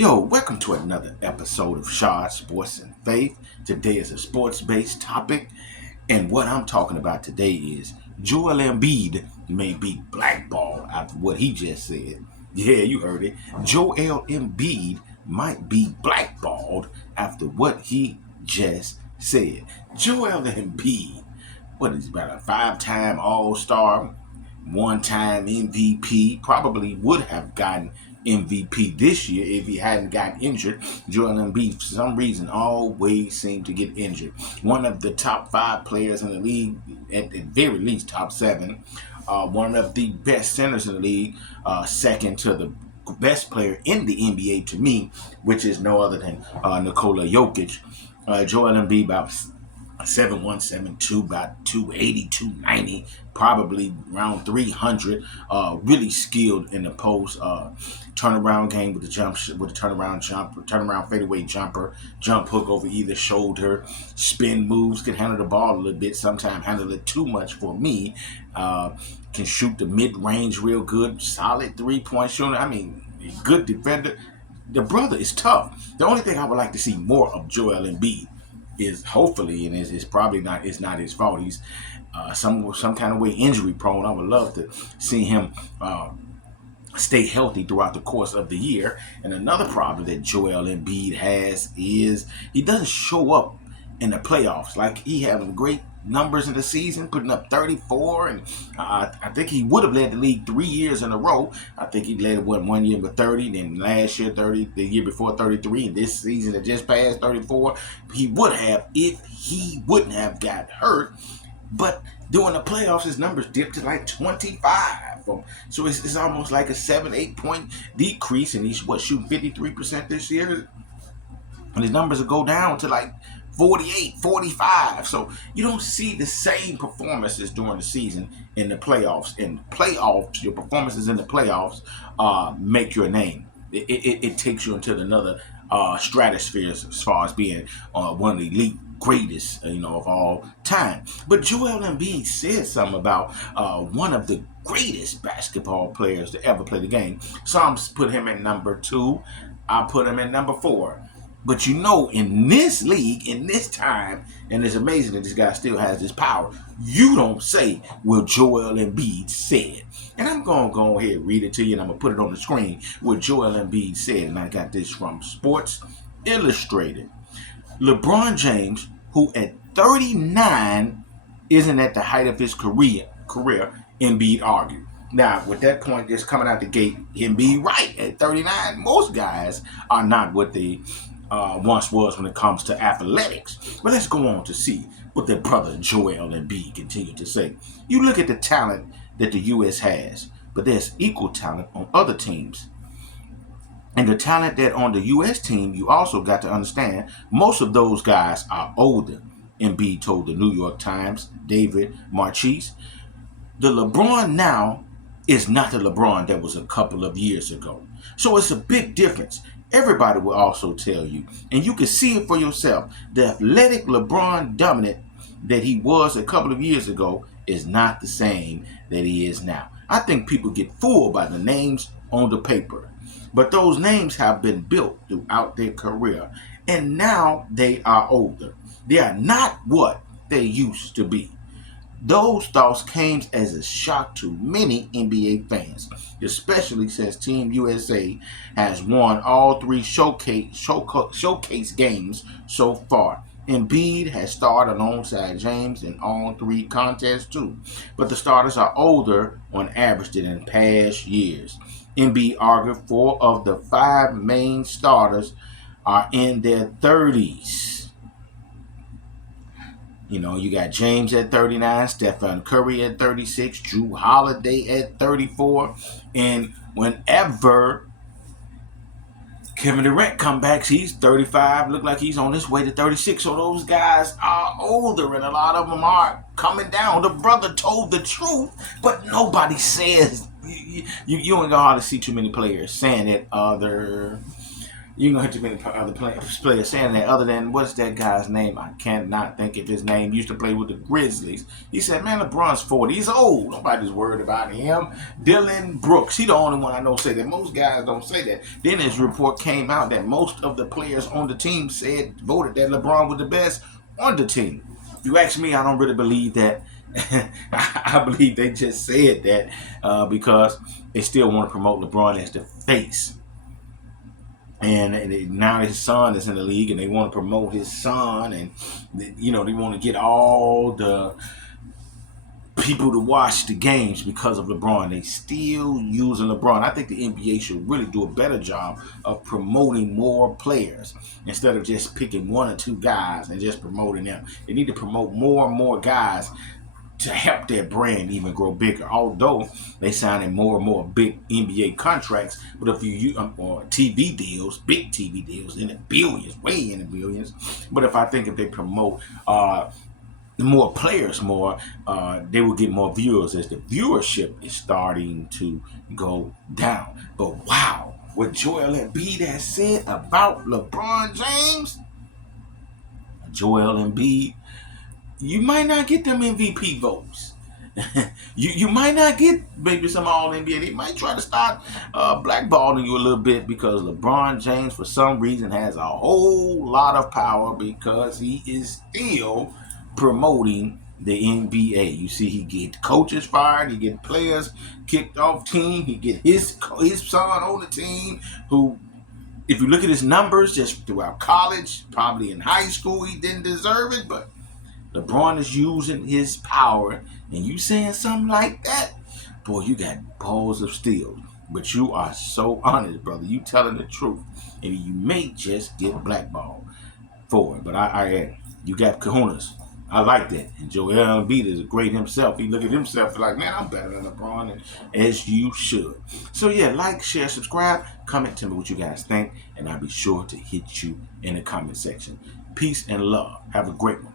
Yo, welcome to another episode of Shard Sports and Faith. Today is a sports-based topic, and what I'm talking about today is Joel Embiid may be blackballed after what he just said. Yeah, you heard it. Joel Embiid might be blackballed after what he just said. Joel Embiid, what is he, about a five-time All-Star, one-time MVP, probably would have gotten MVP this year if he hadn't gotten injured. Joel Embiid, for some reason, always seemed to get injured. One of the top 5 players in the league, at the very least top 7. One of the best centers in the league, second to the best player in the NBA to me, which is no other than Nikola Jokic. Joel Embiid about 7'1", 7'2", about 280, 290, probably around 300. Really skilled in the post. Turnaround game with the turnaround fadeaway jumper, jump hook over either shoulder, spin moves, can handle the ball a little bit, sometimes handle it too much for me. Can shoot the mid-range real good, solid three-point shooter. I mean, good defender. The brother is tough. The only thing I would like to see more of Joel Embiid is hopefully, and it's probably not, it's not his fault. He's some kind of way injury prone. I would love to see him stay healthy throughout the course of the year. And another problem that Joel Embiid has is he doesn't show up in the playoffs. Like, he having great numbers in the season, putting up 34, and I think he would have led the league 3 years in a row. I think he led one year with 30, then last year 30, the year before 33, and this season that just passed 34. He would have if he wouldn't have got hurt. But during the playoffs, his numbers dipped to like 25. So it's almost like a 7-8 point decrease, and he's shooting 53% this year, and his numbers will go down to like 48, 45. So you don't see the same performances during the season in the playoffs. In playoffs, your performances in the playoffs make your name. It takes you into another stratosphere as far as being one of the elite greatest, of all time. But Joel Embiid said something about one of the greatest basketball players to ever play the game. Some put him at number 2. I put him at number 4. But in this league, in this time, and it's amazing that this guy still has this power, you don't say what Joel Embiid said. And I'm going to go ahead and read it to you, and I'm going to put it on the screen, what Joel Embiid said. And I got this from Sports Illustrated. LeBron James, who at 39 isn't at the height of his career, Embiid argued. Now, with that point just coming out the gate, Embiid right. At 39, most guys are not what they once was when it comes to athletics. But let's go on to see what their brother Joel Embiid continued to say. You look at the talent that the U.S. has, but there's equal talent on other teams. And the talent that on the U.S. team, you also got to understand, most of those guys are older. Embiid told the New York Times, David Marchese. The LeBron now is not the LeBron that was a couple of years ago. So it's a big difference. Everybody will also tell you, and you can see it for yourself, the athletic LeBron dominant that he was a couple of years ago is not the same that he is now. I think people get fooled by the names on the paper. But those names have been built throughout their career, and now they are older. They are not what they used to be. Those thoughts came as a shock to many NBA fans, especially since Team USA has won all 3 showcase games so far. Embiid has starred alongside James in all 3 contests too, but the starters are older on average than in past years. Embiid argued 4 of the 5 main starters are in their 30s. You got James at 39, Stephen Curry at 36, Jrue Holiday at 34, and whenever Kevin Durant comes back, he's 35, look like he's on his way to 36, so those guys are older, and a lot of them are coming down. The brother told the truth, but nobody says, you ain't gonna hardly see too many players saying that You know, too many other players saying that. Other than what's that guy's name? I cannot think of his name. He used to play with the Grizzlies. He said, "Man, LeBron's 40. He's old. Nobody's worried about him." Dylan Brooks. He the only one I know say that. Most guys don't say that. Then his report came out that most of the players on the team voted that LeBron was the best on the team. If you ask me, I don't really believe that. I believe they just said that because they still want to promote LeBron as the face. And now his son is in the league, and they want to promote his son, and they want to get all the people to watch the games because of LeBron. They still using LeBron. I think the NBA should really do a better job of promoting more players instead of just picking one or two guys and just promoting them. They need to promote more and more guys to help their brand even grow bigger. Although they signing more and more big NBA contracts, but if you or TV deals, big TV deals in the billions, way in the billions. But if they promote more players more, they will get more viewers as the viewership is starting to go down. But wow, what Joel Embiid has said about LeBron James, Joel Embiid, you might not get them MVP votes. you might not get maybe some All NBA. They might try to start blackballing you a little bit because LeBron James, for some reason, has a whole lot of power because he is still promoting the NBA. You see, he get coaches fired, he get players kicked off team, he get his son on the team who, if you look at his numbers just throughout college, probably in high school, he didn't deserve it, but LeBron is using his power, and you saying something like that, boy, you got balls of steel. But you are so honest, brother. You telling the truth, and you may just get blackballed for it. But you got kahunas. I like that. And Joel Embiid is great himself. He look at himself like, man, I'm better than LeBron, and as you should. So yeah, like, share, subscribe, comment to me what you guys think, and I'll be sure to hit you in the comment section. Peace and love. Have a great one.